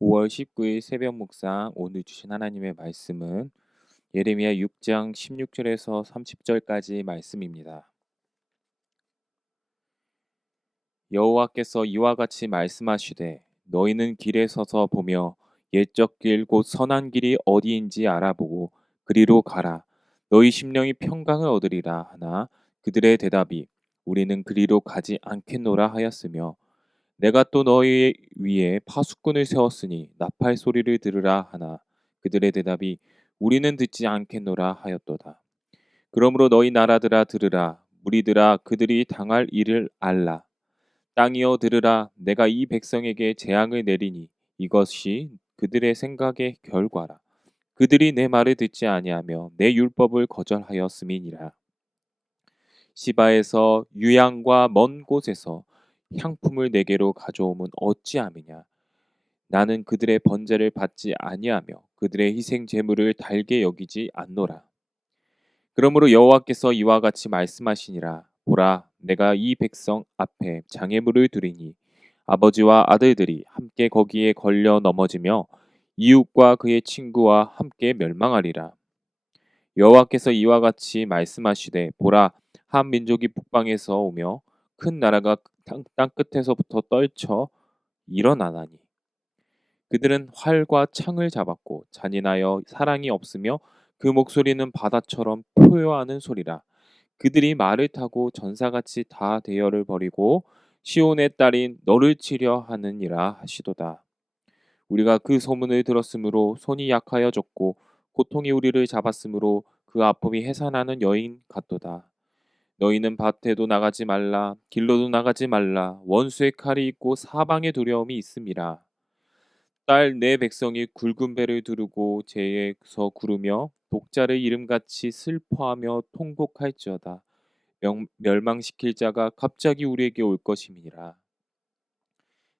5월 19일 새벽 묵상 오늘 주신 하나님의 말씀은 예레미야 6장 16절에서 30절까지 말씀입니다. 여호와께서 이와 같이 말씀하시되 너희는 길에 서서 보며 옛적 길 곧 선한 길이 어디인지 알아보고 그리로 가라. 너희 심령이 평강을 얻으리라 하나 그들의 대답이 우리는 그리로 가지 않겠노라 하였으며 내가 또 너희 위에 파수꾼을 세웠으니 나팔 소리를 들으라 하나 그들의 대답이 우리는 듣지 않겠노라 하였도다. 그러므로 너희 나라들아 들으라 무리들아 그들이 당할 일을 알라. 땅이여 들으라 내가 이 백성에게 재앙을 내리니 이것이 그들의 생각의 결과라. 그들이 내 말을 듣지 아니하며 내 율법을 거절하였음이니라. 시바에서 유양과 먼 곳에서 향품을 내게로 가져오면 어찌함이냐. 나는 그들의 번제를 받지 아니하며 그들의 희생 제물을 달게 여기지 않노라. 그러므로 여호와께서 이와 같이 말씀하시니라. 보라, 내가 이 백성 앞에 장애물을 두리니 아버지와 아들들이 함께 거기에 걸려 넘어지며 이웃과 그의 친구와 함께 멸망하리라. 여호와께서 이와 같이 말씀하시되 보라, 한 민족이 북방에서 오며 큰 나라가 땅 끝에서부터 떨쳐 일어나나니 그들은 활과 창을 잡았고 잔인하여 사랑이 없으며 그 목소리는 바다처럼 포효하는 소리라. 그들이 말을 타고 전사같이 다 대열을 벌이고 시온의 딸인 너를 치려 하느니라 하시도다. 우리가 그 소문을 들었으므로 손이 약하여졌고 고통이 우리를 잡았으므로 그 아픔이 해산하는 여인 같도다. 너희는 밭에도 나가지 말라 길로도 나가지 말라 원수의 칼이 있고 사방의 두려움이 있음이라. 딸 내 백성이 굵은 배를 두르고 재에서 구르며 독자를 이름같이 슬퍼하며 통곡할지어다. 멸망시킬 자가 갑자기 우리에게 올 것임이니라.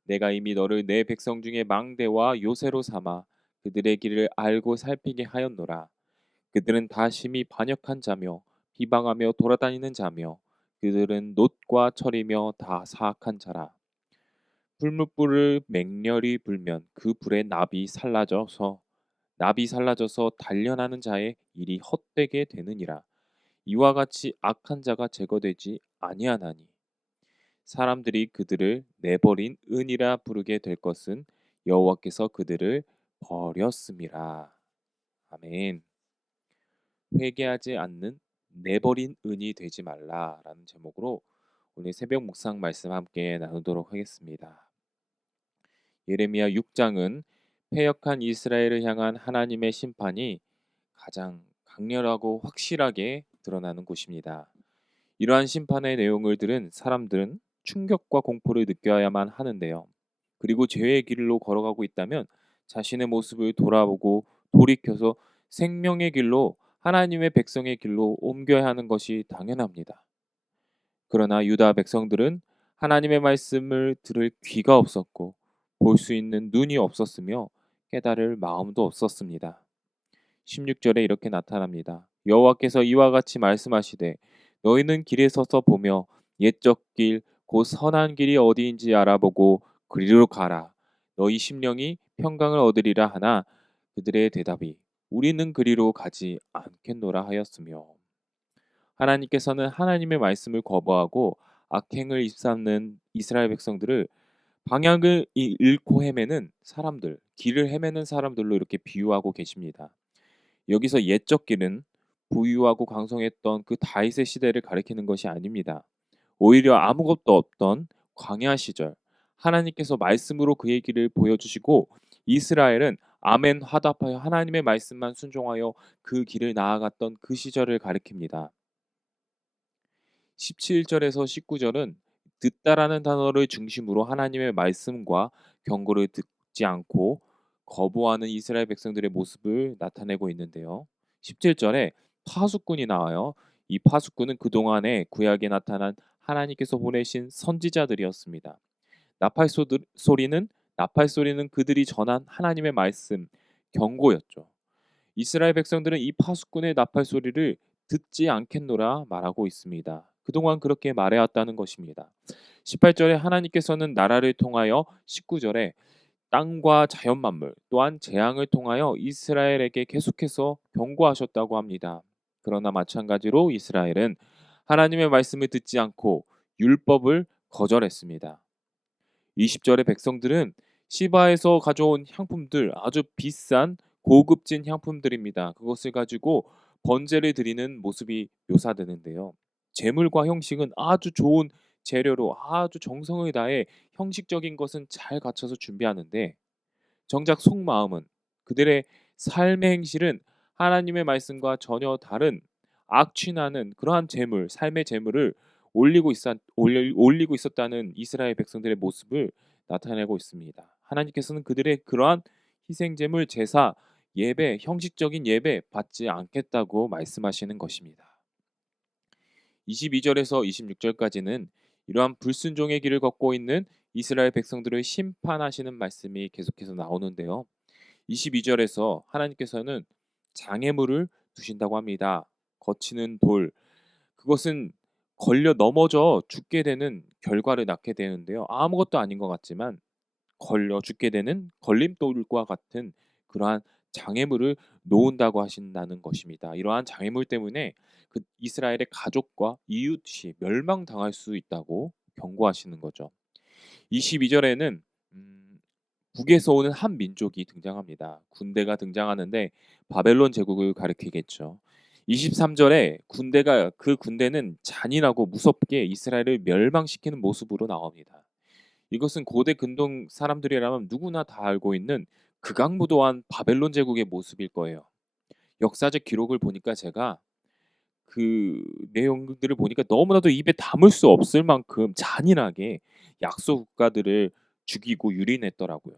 내가 이미 너를 내 백성 중에 망대와 요새로 삼아 그들의 길을 알고 살피게 하였노라. 그들은 다 심히 반역한 자며 비방하며 돌아다니는 자며 그들은 놋과 철이며 다 사악한 자라. 풀무불을 맹렬히 불면 그 불에 납이 살라져서 단련하는 자의 일이 헛되게 되느니라. 이와 같이 악한 자가 제거되지 아니하나니 사람들이 그들을 내버린 은이라 부르게 될 것은 여호와께서 그들을 버렸음이라. 아멘. 회개하지 않는 내버린 은이 되지 말라라는 제목으로 오늘 새벽 묵상 말씀 함께 나누도록 하겠습니다. 예레미야 6장은 패역한 이스라엘을 향한 하나님의 심판이 가장 강렬하고 확실하게 드러나는 곳입니다. 이러한 심판의 내용을 들은 사람들은 충격과 공포를 느껴야만 하는데요. 그리고 죄의 길로 걸어가고 있다면 자신의 모습을 돌아보고 돌이켜서 생명의 길로 하나님의 백성의 길로 옮겨야 하는 것이 당연합니다. 그러나 유다 백성들은 하나님의 말씀을 들을 귀가 없었고 볼 수 있는 눈이 없었으며 깨달을 마음도 없었습니다. 16절에 이렇게 나타납니다. 여호와께서 이와 같이 말씀하시되 너희는 길에 서서 보며 옛적 길 곧 선한 길이 어디인지 알아보고 그리로 가라. 너희 심령이 평강을 얻으리라 하나 그들의 대답이 우리는 그리로 가지 않겠노라 하였으며 하나님께서는 하나님의 말씀을 거부하고 악행을 입삼는 이스라엘 백성들을 방향을 잃고 헤매는 사람들, 길을 헤매는 사람들로 이렇게 비유하고 계십니다. 여기서 옛적 길은 부유하고 강성했던 그 다윗의 시대를 가리키는 것이 아닙니다. 오히려 아무것도 없던 광야 시절, 하나님께서 말씀으로 그의 길을 보여주시고 이스라엘은 아멘 화답하여 하나님의 말씀만 순종하여 그 길을 나아갔던 그 시절을 가리킵니다. 17절에서 19절은 듣다라는 단어를 중심으로 하나님의 말씀과 경고를 듣지 않고 거부하는 이스라엘 백성들의 모습을 나타내고 있는데요. 17절에 파수꾼이 나와요. 이 파수꾼은 그동안에 구약에 나타난 하나님께서 보내신 선지자들이었습니다. 나팔 소리는 그들이 전한 하나님의 말씀, 경고였죠. 이스라엘 백성들은 이 파수꾼의 나팔 소리를 듣지 않겠노라 말하고 있습니다. 그동안 그렇게 말해왔다는 것입니다. 18절에 하나님께서는 나라를 통하여 19절에 땅과 자연 만물 또한 재앙을 통하여 이스라엘에게 계속해서 경고하셨다고 합니다. 그러나 마찬가지로 이스라엘은 하나님의 말씀을 듣지 않고 율법을 거절했습니다. 20절의 백성들은 시바에서 가져온 향품들, 아주 비싼 고급진 향품들입니다. 그것을 가지고 번제를 드리는 모습이 묘사되는데요. 제물과 형식은 아주 좋은 재료로 아주 정성을 다해 형식적인 것은 잘 갖춰서 준비하는데, 정작 속마음은, 그들의 삶의 행실은 하나님의 말씀과 전혀 다른 악취나는 그러한 제물, 삶의 제물을 올리고 있었다는 이스라엘 백성들의 모습을 나타내고 있습니다. 하나님께서는 그들의 그러한 희생제물, 제사, 예배, 형식적인 예배 받지 않겠다고 말씀하시는 것입니다. 22절에서 26절까지는 이러한 불순종의 길을 걷고 있는 이스라엘 백성들을 심판하시는 말씀이 계속해서 나오는데요. 22절에서 하나님께서는 장애물을 두신다고 합니다. 거치는 돌, 그것은 걸려 넘어져 죽게 되는 결과를 낳게 되는데요. 아무것도 아닌 것 같지만 걸려 죽게 되는 걸림돌과 같은 그러한 장애물을 놓은다고 하신다는 것입니다. 이러한 장애물 때문에 그 이스라엘의 가족과 이웃이 멸망당할 수 있다고 경고하시는 거죠. 22절에는 북에서 오는 한 민족이 등장합니다. 군대가 등장하는데 바벨론 제국을 가리키겠죠. 23절에 그 군대는 잔인하고 무섭게 이스라엘을 멸망시키는 모습으로 나옵니다. 이것은 고대 근동 사람들이라면 누구나 다 알고 있는 극악무도한 바벨론 제국의 모습일 거예요. 역사적 기록을 보니까 제가 그 내용들을 보니까 너무나도 입에 담을 수 없을 만큼 잔인하게 약소 국가들을 죽이고 유린했더라고요.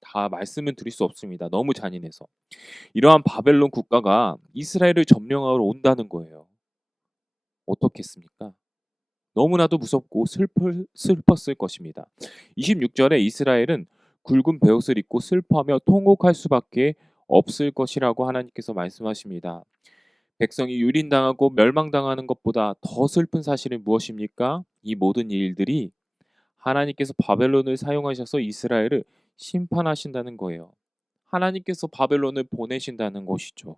다 말씀은 드릴 수 없습니다. 너무 잔인해서. 이러한 바벨론 국가가 이스라엘을 점령하러 온다는 거예요. 어떻겠습니까? 너무나도 무섭고 슬펐을 것입니다. 26절에 이스라엘은 굵은 베옷을 입고 슬퍼하며 통곡할 수밖에 없을 것이라고 하나님께서 말씀하십니다. 백성이 유린당하고 멸망당하는 것보다 더 슬픈 사실은 무엇입니까? 이 모든 일들이 하나님께서 바벨론을 사용하셔서 이스라엘을 심판하신다는 거예요. 하나님께서 바벨론을 보내신다는 것이죠.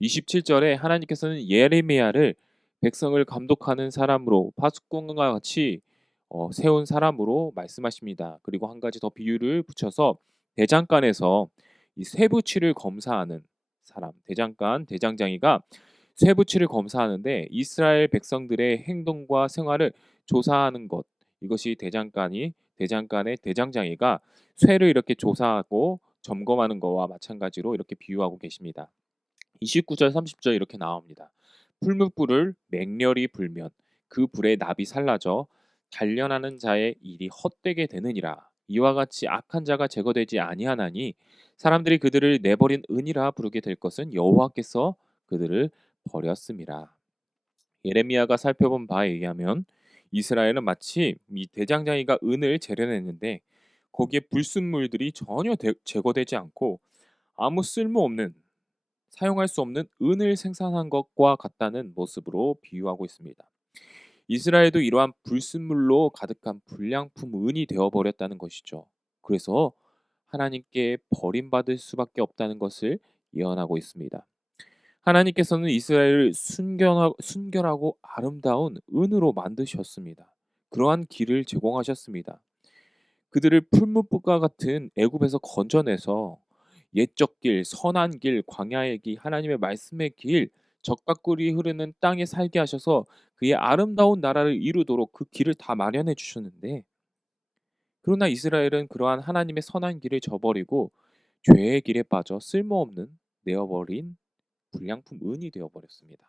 27절에 하나님께서는 예레미야를 백성을 감독하는 사람으로, 파수꾼과 같이 세운 사람으로 말씀하십니다. 그리고 한 가지 더 비유를 붙여서 대장간에서 이 쇠붙이를 검사하는 사람, 대장간, 대장장이가 쇠붙이를 검사하는데 이스라엘 백성들의 행동과 생활을 조사하는 것, 이것이 대장간의 대장장이가 쇠를 이렇게 조사하고 점검하는 것과 마찬가지로 이렇게 비유하고 계십니다. 29절 30절 이렇게 나옵니다. 풀무불을 맹렬히 불면 그 불에 납이 살라져 단련하는 자의 일이 헛되게 되느니라. 이와 같이 악한 자가 제거되지 아니하나니 사람들이 그들을 내버린 은이라 부르게 될 것은 여호와께서 그들을 버렸음이라. 예레미야가 살펴본 바에 의하면 이스라엘은 마치 이 대장장이가 은을 재련했는데 거기에 불순물들이 전혀 제거되지 않고 아무 쓸모없는, 사용할 수 없는 은을 생산한 것과 같다는 모습으로 비유하고 있습니다. 이스라엘도 이러한 불순물로 가득한 불량품 은이 되어버렸다는 것이죠. 그래서 하나님께 버림받을 수밖에 없다는 것을 예언하고 있습니다. 하나님께서는 이스라엘을 순결하고 아름다운 은으로 만드셨습니다. 그러한 길을 제공하셨습니다. 그들을 풀무불과 같은 애굽에서 건져내서 옛적 길, 선한 길, 광야의 길, 하나님의 말씀의 길, 적과 꿀이 흐르는 땅에 살게 하셔서 그의 아름다운 나라를 이루도록 그 길을 다 마련해 주셨는데, 그러나 이스라엘은 그러한 하나님의 선한 길을 저버리고 죄의 길에 빠져 쓸모없는, 내어버린 불량품 은이 되어버렸습니다.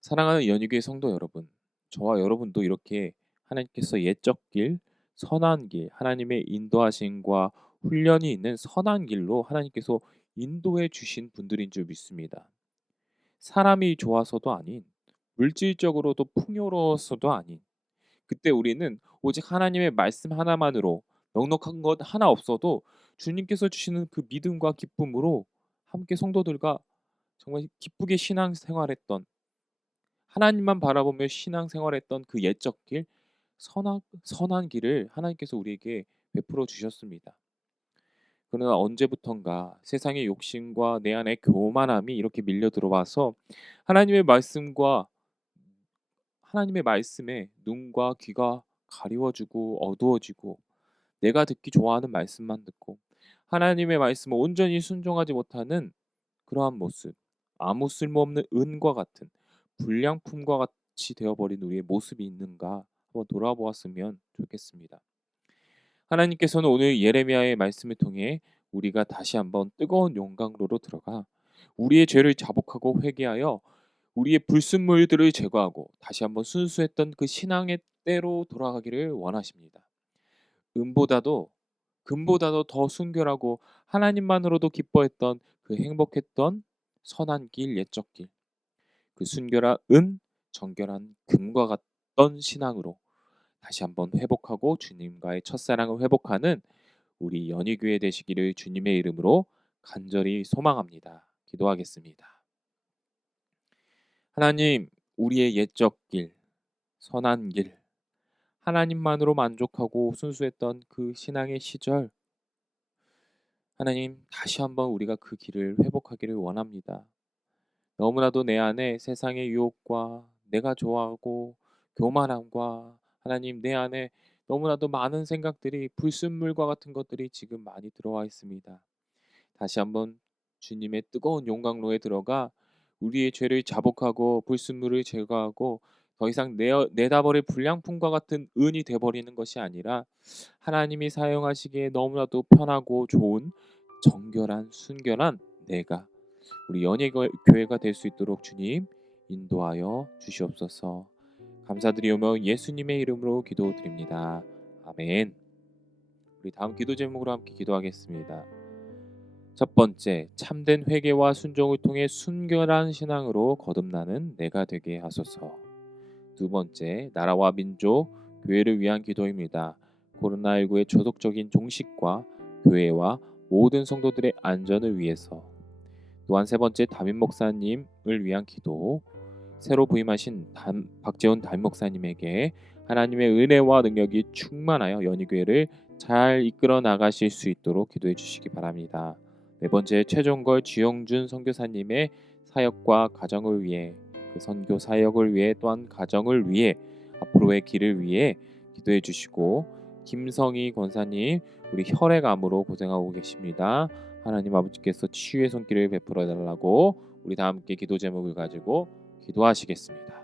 사랑하는 연희교회 성도 여러분, 저와 여러분도 이렇게 하나님께서 옛적 길, 선한 길, 하나님의 인도하심과 훈련이 있는 선한 길로 하나님께서 인도해 주신 분들인 줄 믿습니다. 사람이 좋아서도 아닌, 물질적으로도 풍요로워서도 아닌, 그때 우리는 오직 하나님의 말씀 하나만으로, 넉넉한 것 하나 없어도 주님께서 주시는 그 믿음과 기쁨으로 함께 성도들과 정말 기쁘게 신앙생활했던, 하나님만 바라보며 신앙생활했던 그 옛적 길, 선한 길을 하나님께서 우리에게 베풀어 주셨습니다. 그러나 언제부턴가 세상의 욕심과 내 안의 교만함이 이렇게 밀려 들어와서 하나님의 말씀과 하나님의 말씀에 눈과 귀가 가리워지고 어두워지고 내가 듣기 좋아하는 말씀만 듣고 하나님의 말씀을 온전히 순종하지 못하는 그러한 모습, 아무 쓸모없는 은과 같은 불량품과 같이 되어버린 우리의 모습이 있는가 한번 돌아보았으면 좋겠습니다. 하나님께서는 오늘 예레미야의 말씀을 통해 우리가 다시 한번 뜨거운 용광로로 들어가 우리의 죄를 자복하고 회개하여 우리의 불순물들을 제거하고 다시 한번 순수했던 그 신앙의 때로 돌아가기를 원하십니다. 은보다도 금보다도 더 순결하고 하나님만으로도 기뻐했던 그 행복했던 선한 길, 옛적 길, 그 순결한 은, 정결한 금과 같던 신앙으로 다시 한번 회복하고 주님과의 첫사랑을 회복하는 우리 연희교회 되시기를 주님의 이름으로 간절히 소망합니다. 기도하겠습니다. 하나님, 우리의 옛적 길, 선한 길, 하나님만으로 만족하고 순수했던 그 신앙의 시절, 하나님 다시 한번 우리가 그 길을 회복하기를 원합니다. 너무나도 내 안에 세상의 유혹과 내가 좋아하고 교만함과 하나님 내 안에 너무나도 많은 생각들이 불순물과 같은 것들이 지금 많이 들어와 있습니다. 다시 한번 주님의 뜨거운 용광로에 들어가 우리의 죄를 자복하고 불순물을 제거하고 더 이상 내다버릴 불량품과 같은 은이 돼버리는 것이 아니라 하나님이 사용하시기에 너무나도 편하고 좋은 정결한 순결한 내가 우리 연예교회가 될 수 있도록 주님 인도하여 주시옵소서. 감사드리오며 예수님의 이름으로 기도드립니다. 아멘. 우리 다음 기도 제목으로 함께 기도하겠습니다. 첫 번째, 참된 회개와 순종을 통해 순결한 신앙으로 거듭나는 내가 되게 하소서. 두 번째, 나라와 민족, 교회를 위한 기도입니다. 코로나19의 조속적인 종식과 교회와 모든 성도들의 안전을 위해서. 또한 세 번째, 담임 목사님을 위한 기도. 새로 부임하신 박재훈 담임 목사님에게 하나님의 은혜와 능력이 충만하여 연희교회를 잘 이끌어 나가실 수 있도록 기도해 주시기 바랍니다. 네 번째, 최종걸 주영준 선교사님의 사역과 가정을 위해 그 선교 사역을 위해 또한 가정을 위해 앞으로의 길을 위해 기도해 주시고 김성희 권사님 우리 혈액암으로 고생하고 계십니다. 하나님 아버지께서 치유의 손길을 베풀어 달라고 우리 다 함께 기도 제목을 가지고 기도하시겠습니다.